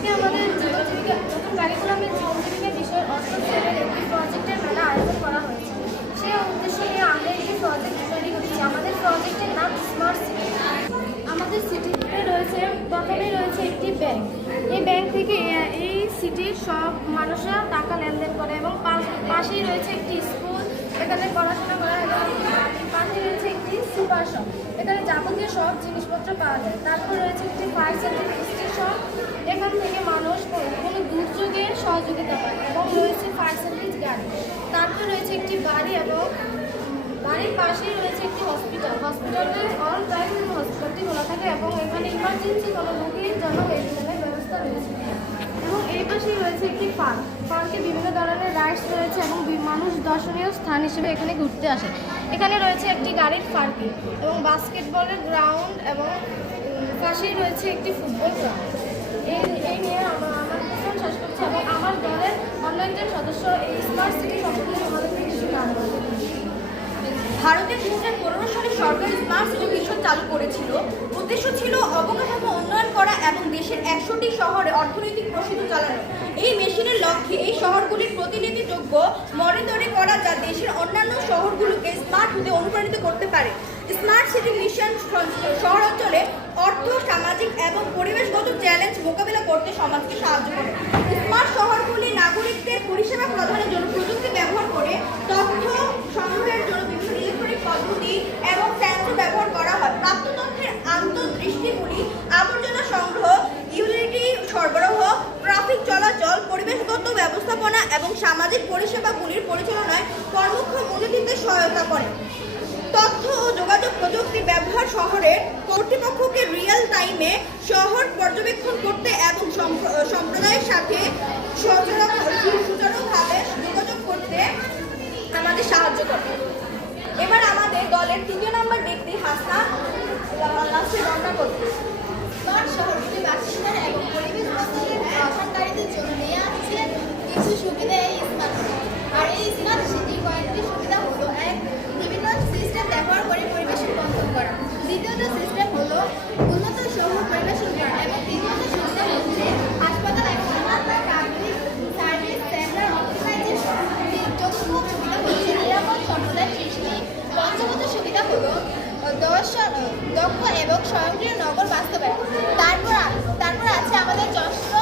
আজকে আমাদের নতুন জীবিকা নতুন কারিকুলামের জীবনজীবিকা বিষয়ের অর্থ সেলের একটি প্রজেক্টের মেলা আয়োজন করা হয়েছে। সেই উদ্দেশ্যে নিয়ে আমরা একটি প্রজেক্ট তৈরি করছি। আমাদের প্রজেক্টের নাম স্মার্ট সিটি আমাদের সিটিতে রয়েছে, প্রথমে রয়েছে একটি ব্যাংক এই ব্যাংক থেকে এই সিটির সব মানুষরা টাকা লেনদেন করে এবং সুপার শপ এখানে যাবতীয় সব জিনিসপত্র পাওয়া যায়। তারপর রয়েছে একটি ফায়ার সার্ভিস স্টেশন এখান থেকে মানুষ কোনো দুর্যোগে সহযোগিতা পায় এবং রয়েছে ফায়ার সার্ভিস গাড়ি। তারপর রয়েছে একটি বাড়ি এবং বাড়ির পাশেই রয়েছে একটি হসপিটাল হসপিটালে অল টাইম হসপিটালটি খোলা থাকে এবং এখানে ইমার্জেন্সি কোনো রোগীর জন্য মেডিকেলের ব্যবস্থা রয়েছে। এবং এই পাশেই রয়েছে একটি পার্ক পার্কে বিভিন্ন ধরনের রাইডস রয়েছে এবং মানুষ দর্শনীয় স্থান হিসেবে এখানে ঘুরতে আসে। এখানে রয়েছে একটি গাড়ির পার্কিং এবং বাস্কেটবলের গ্রাউন্ড এবং পাশেই রয়েছে একটি ফুটবল গ্রাউন্ড এই এই নিয়ে আমার প্রশ্ন শেষ করছি এবং আমার দলের অন্য একজন সদস্য, এই স্মার্ট সিটি সম্পর্কে আমাদেরকে কিছু নাম ভারতের দু হাজার পনেরো সালে সরকার স্মার্ট সিটি মিশন চালু করেছিল। উদ্দেশ্য ছিল অবকাঠামো উন্নয়ন করা এবং দেশের একশোটি শহরে অর্থনৈতিক প্রসিদ্ধ চালানো এই মেশিনের লক্ষ্যে এই শহরগুলির প্রতিনিধিযোগ্য মনিটরে করা যা দেশের অন্যান্য শহরগুলোকে স্মার্ট হতে অনুপ্রাণিত করতে পারে। স্মার্ট সিটি মিশন শহর অঞ্চলে অর্থ, সামাজিক এবং পরিবেশগত চ্যালেঞ্জ মোকাবিলা করতে সমাজকে সাহায্য করে। স্মার্ট শহরগুলি নাগরিকদের পরিষেবা প্রদানের জন্য প্রযুক্তি ব্যবস্থাপনা এবং সামাজিক পরিষেবাগুলির পরিচালনায় কর্মক্ষম উন্নতিতে সহায়তা করে। তথ্য ও যোগাযোগ প্রযুক্তি ব্যবহার শহরের কর্তৃপক্ষকে রিয়েল টাইমে শহর পর্যবেক্ষণ করতে এবং সম্প্রদায়ের সাথে সুচারুভাবে যোগাযোগ করতে আমাদের সাহায্য করে। এবার আমাদের দলের তৃতীয় নম্বর ব্যক্তি হাসান রওনা করবে। শহরগুলি বাসিন্দারা এবং দক্ষ এবং স্বয়ংক্রিয় নগর বাস্তবায়ন। তারপর তারপর আছে আমাদের যশোরতম